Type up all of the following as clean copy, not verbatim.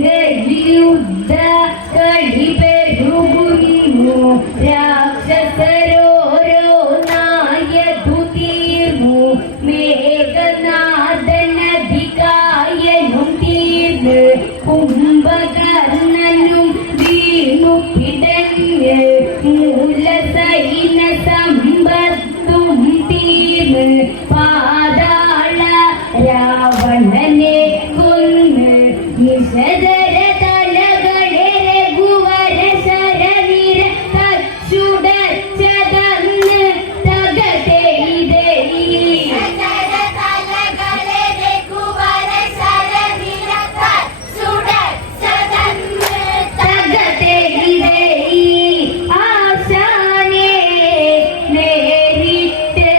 ലിംഗയുദ്ധ കളിപെരുകുന്നു രാക്ഷസരോരോ നായതു തീർന്നു മേഘനാഥനധികായനും തീർന്ന് കുംഭകർണനും വീണു പിടഞ്ഞ് മൂലസൈന സമ്പത്തും തീർന്ന് പാതാള രാവണനെ കൊന്ന് നിശദര തലകളെ രഘുവര ശരനിര തച്ചുടച്ചതന്ന് തകതേ ആശാനെ നേരിട്ട്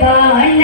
കാണ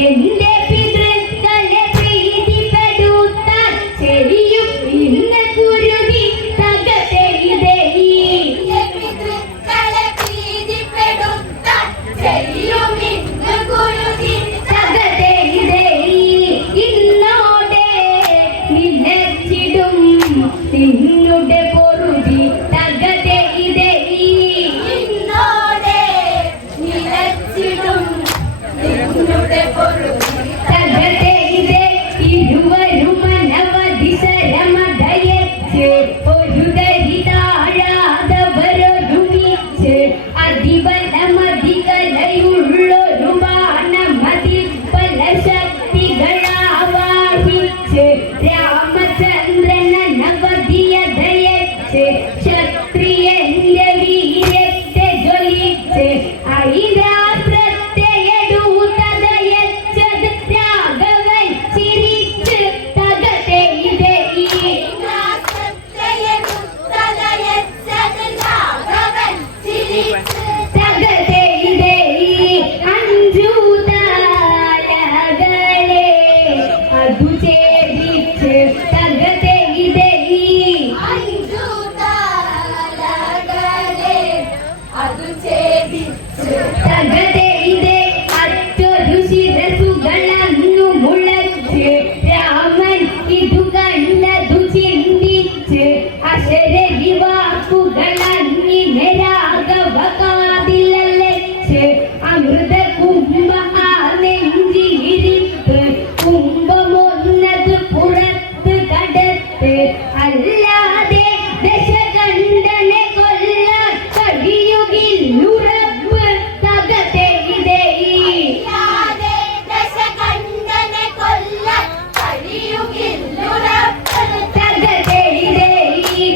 എന്റെ പിതൃക്കളെ പ്രീതിപ്പെടുത്താൻ ചെരിയും ഇന്ന് കുരുതി തകത്തെ ഇതേയി. എന്റെ പിതൃക്കളെ പ്രീതിപ്പെടുത്താൻ ചെരിയും ഇന്ന് കുരുതി തകത്തെ ഇതേയി. ഇന്നോടെ നിലച്ചിടും നിന്നുടെ പൊറുതി തകത്തെ ഇതേയി. ഇന്നോടെ നിലച്ചിടും നിന്നുടെ പൊറുതി തകത്തെ ഇതേ ഇരുവരും അനവധി ശരമതയച്ച് ഒരു തരി താഴാതവരൊരുമിച്ച് അതിബലമതി കലയുള്ളൊരു ബാണമതിൽ പല ശക്തികളാവാഹിച്ച് രാമചന്ദ്രൻ അനവധിയതയച്ച് ക്ഷത്രിയന്റെ വീര്യത്തെ ജ്വലിച്ച് ഐരാത്രത്തെ എടുത്തതയച്ചത് രാഘവൻ ചിരിച്ച് തകത്തെ ഇതേയി. തലയച്ചത് രാഘവൻ ചിരിച്ച് തകത്തെ ഇതേയി. അഞ്ചു തലകളെ അതു ഛേദിച്ച് തകത്തെ ഇതേയി. അഞ്ചു തലകളെ അതു ഛേദിച്ച് തകത്തെ ഇതേ അറ്റൊരു ശിരസുകളന്നു മുളച്ച് രാമൻ ഇതു കണ്ടതു ചിന്തിച്ച് അശരീരി വാക്കുകളങ്ങിനെ രാഘവ കാതിലലച്ച് അമൃത കുംഭ ആ നെഞ്ചിലിരിപ്പ് കുംഭമൊന്നത് പുറത്ത് കടത്ത് അല്ലാതെ ദശകണ്ഠനെ കൊല്ലാൻ കഴിയുകില്ലുറപ്പ് തകത്തെ ഇതേയി. യാതെ ദശകണ്ഠനെ കൊല്ലാൻ കഴിയുകില്ലുറപ്പ് തകത്തെ ഇതേയി.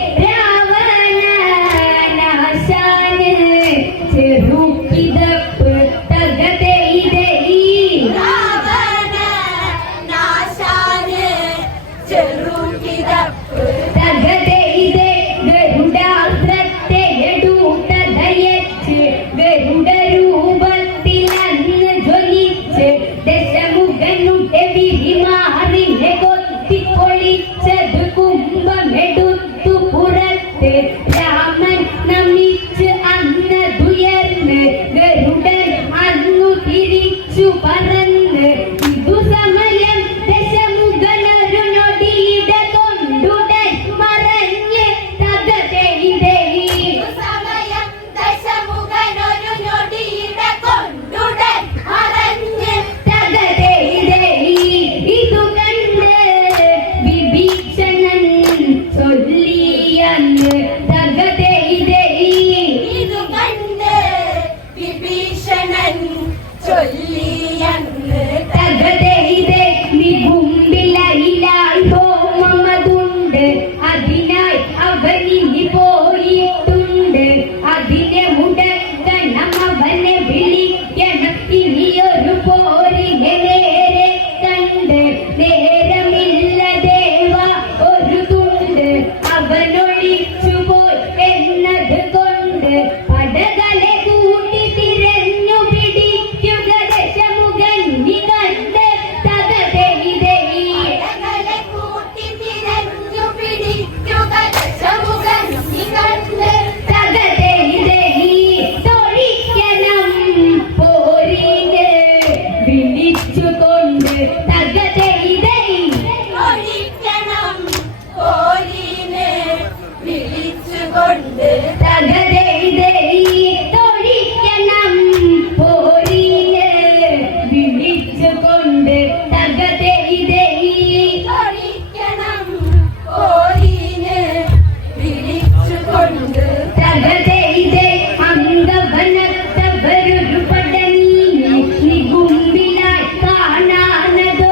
രാവണനാശാന് ചെറുക്കിതപ്പ് തകത്തെ ഇതേയി. രാവണനാശാന് ചെറുകിടപ്പ് തകത്തെ ഇതേ ഗരുഡാസ്ത്രത്തെ എടുത്തതയച്ച് ഗരുഡരൂപത്തിലന്ന് ജ്വലിച്ച് ദശമുഖനുടെ വിരിമാറിനെ കൊത്തിപ്പൊളിച്ചത് കുംഭമെടുത്തു പുറത്ത് രാമൻ നമിച്ച് അന്നതുയർന്ന് ഗരുഡൻ അന്നു തിരിച്ചു പറന്ന് ഇതു സമയം ദശമുഖനൊരു നൊടിയിട കൊണ്ടുടൻ മറഞ്ഞ് തകത്തെ ഇതേയി. സമയം ദശമുഖനൊരു ഞൊടിയിട കൊണ്ടുടൻ മറഞ്ഞ് തകത്തെ ഇതേയി. ഇതു കണ്ട് വിഭീഷണൻ ചൊല്ലിയന്ന് തകത്തെ ഇതേയി. ഇതു കണ്ട് വിഭീഷണൻ ചൊല്ലിയന്ന് തകത്തെ ഇതേ നികുംബിലയിലായി ഹോമമതുണ്ട് അതിനായി അവനിനി പോയിട്ടുണ്ട് അതിനെ മുടക്കണം അവനെ വിളിക്കണം ഇനിയൊരു പോരിനെ നേരെ കണ്ട് നേരമില്ല ദേവ ഒരു തുണ്ട് അവനൊഴിച്ചു പോയി എന്നത് കൊണ്ട് പടകളെ കൂട്ടി തിരഞ്ഞു പിടിക്കുക ദശമുഖൻ നീ കണ്ട് തകത്തെ ഇതേയി. പടകളെ കൂട്ടി തിരഞ്ഞു പിടിക്കുക ദശമുഖൻ നീ കണ്ട് തകത്തെ ഇതേയി. തൊഴിക്കണം പോരിന് വിളിച്ചുകൊണ്ട് തകത്തെ ഇതേയി. ഒഴിക്കണം പോരിനെ വിളിച്ചുകൊണ്ട് തകത്തെ ഇതേയി. തൊഴിക്കണം പോരിന് വിളിച്ചുകൊണ്ട് തകത്തെ ഇതേയി. ഒഴിക്കണം പോരിനെ വിളിച്ചുകൊണ്ട് തകത്തെ ഇതേ അംഗവനത്തവരൊരു പടനീ നികുംബിലായി കാണാനതോ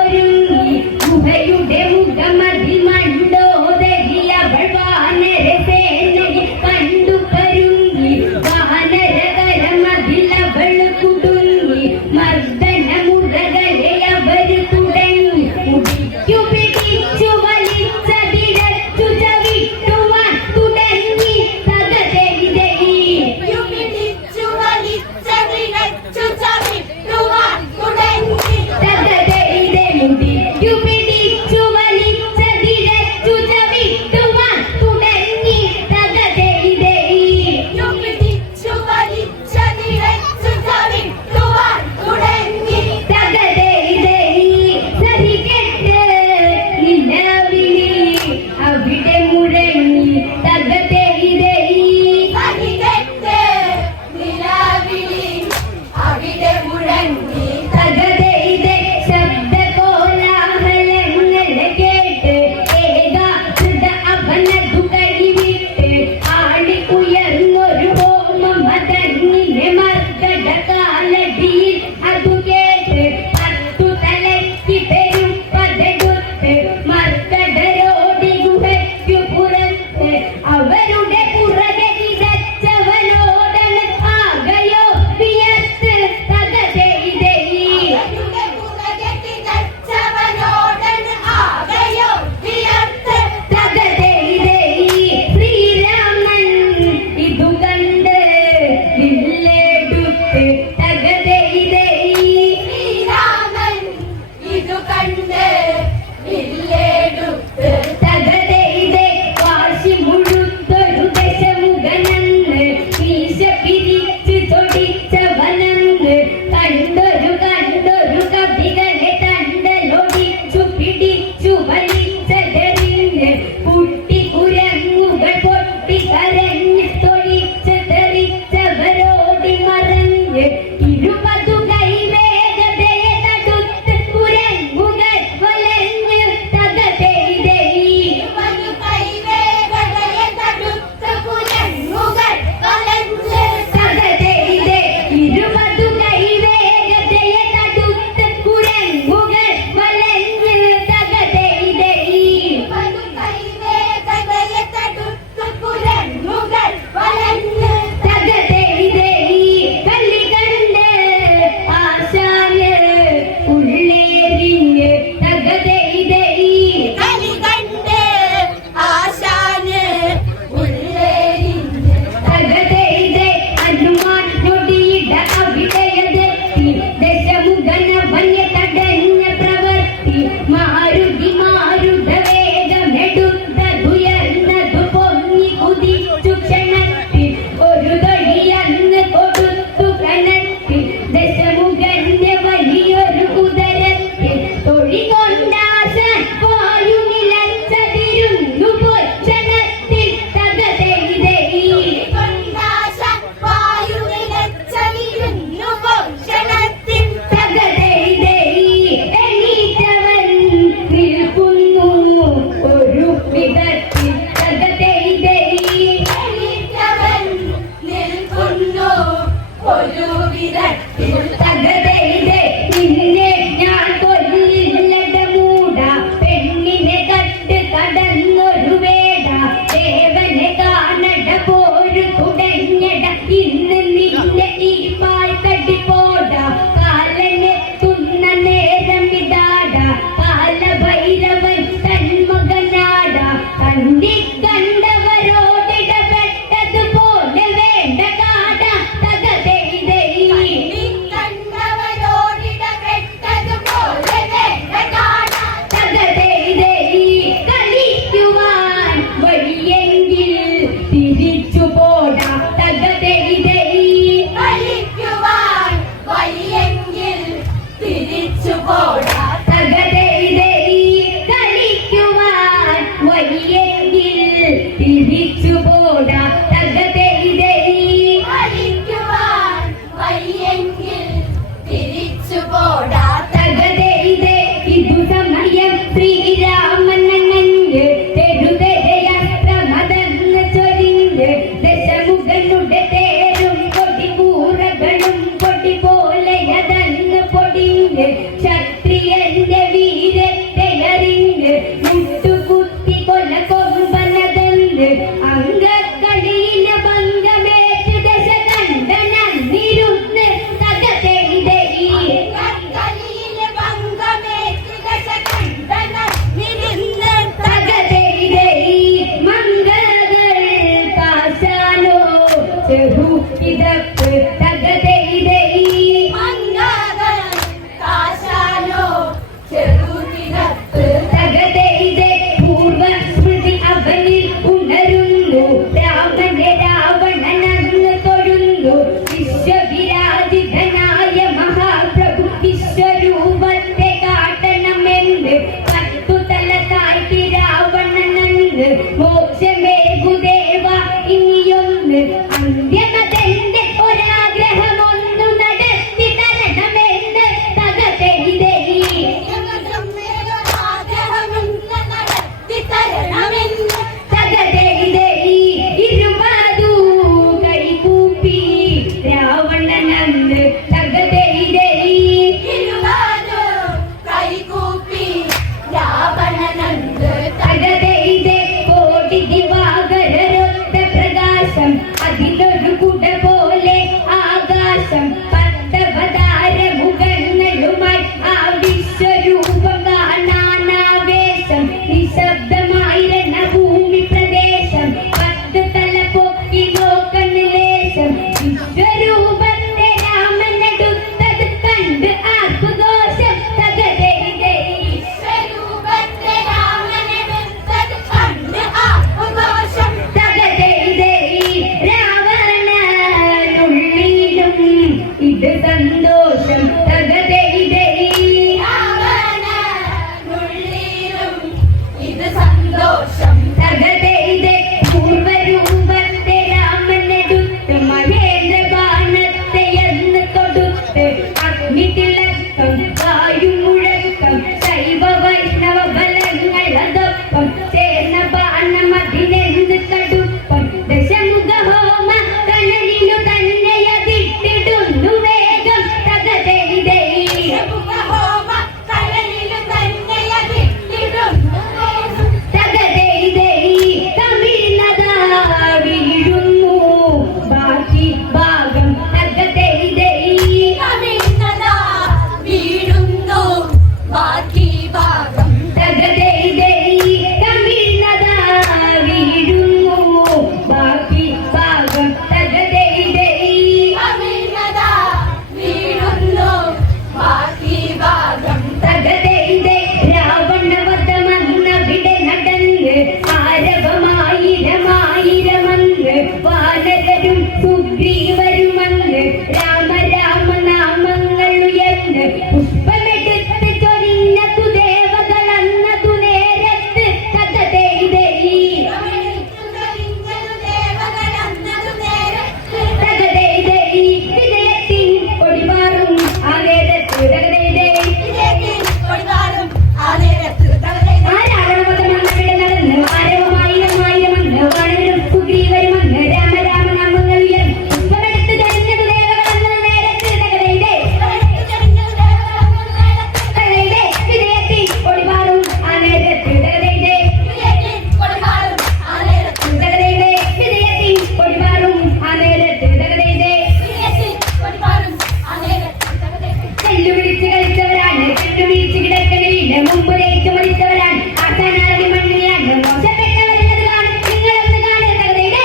മുമ്പ് തേച്ചു മതിച്ചവരാൻ ആസാനാളി മണ്ണിയാൻ മോശപ്പെട്ടവരുള്ളത് കാണും നിങ്ങളൊന്ന് കാണുക തകതയുടെ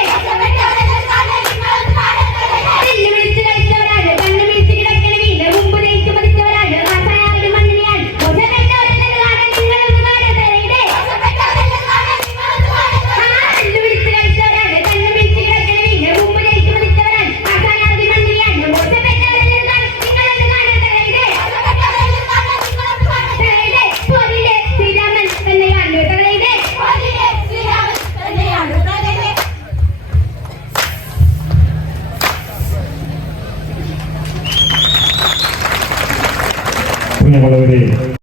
കണ്ണു വിളിച്ച് കളിച്ചവരാണ് കണ്ണു വിളിച്ച് കിടക്കണ വീട് മുമ്പ് തേച്ചു മതിച്ചവരാണ് ആസാനാളി മണ്ണിയാൻ മോശപ്പെട്ടവരുള്ളത് കാണും നിങ്ങളൊന്ന് കാണുക തകതയുടെ കണ്ണു വിളിച്ച് കളിച്ചവരാണ് കണ്ണു വിളിച്ച് കിടക്കണ വീട് മുമ്പ് തേച്ചു മതിച്ചവരാൻ ആസാനാളി മണ്ണിയാൻ മോശപ്പെട്ടവരുള്ളത് കാണും നിങ്ങളൊന്ന് കാണുക തകതയുടെ പോരിലെ ശ്രീരാമൻ തന്നെയാണ് തകതയുടെ പ്രിയമുള്ളവരെ